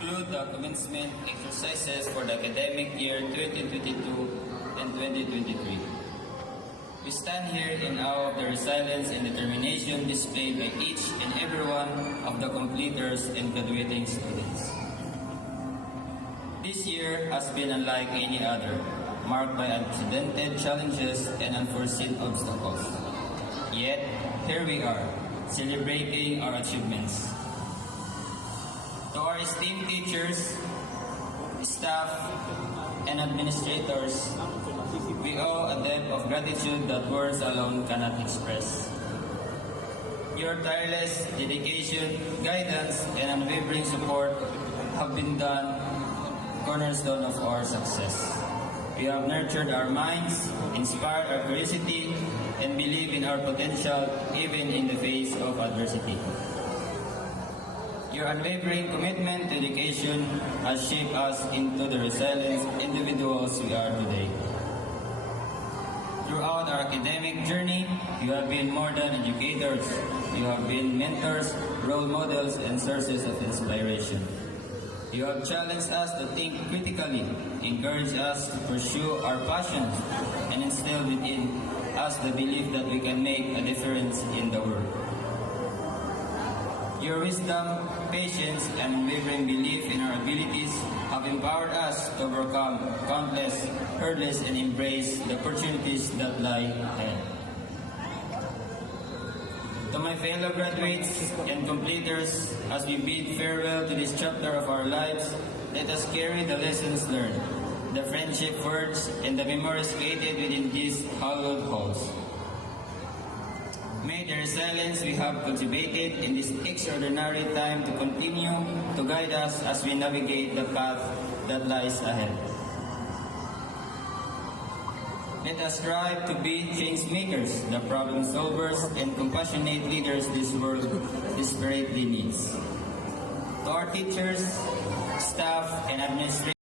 conclude the commencement exercises for the academic year 2022 and 2023. We stand here in awe of the resilience and determination displayed by each and every one of the completers and graduating students. This year has been unlike any other, marked by unprecedented challenges and unforeseen obstacles. Yet, here we are, celebrating our achievements. To our esteemed teachers, staff, and administrators, we owe a debt of gratitude that words alone cannot express. Your tireless dedication, guidance, and unwavering support have been the cornerstone of our success. You have nurtured our minds, inspired our curiosity, and believed in our potential even in the face of adversity. Your unwavering commitment to education has shaped us into the resilient individuals we are today. Throughout our academic journey, you have been more than educators. You have been mentors, role models, and sources of inspiration. You have challenged us to think critically, encouraged us to pursue our passions, and instilled within us the belief that we can make a difference in the world. Your wisdom, patience, and unwavering belief in our abilities have empowered us to overcome countless hurdles and embrace the opportunities that lie ahead. To my fellow graduates and completers, as we bid farewell to this chapter of our lives, let us carry the lessons learned, the friendship words, and the memories created within these hallowed halls. May the resilience we have cultivated in this extraordinary time to continue to guide us as we navigate the path that lies ahead. Let us strive to be change makers, the problem solvers, and compassionate leaders this world desperately needs. To our teachers, staff, and administrators,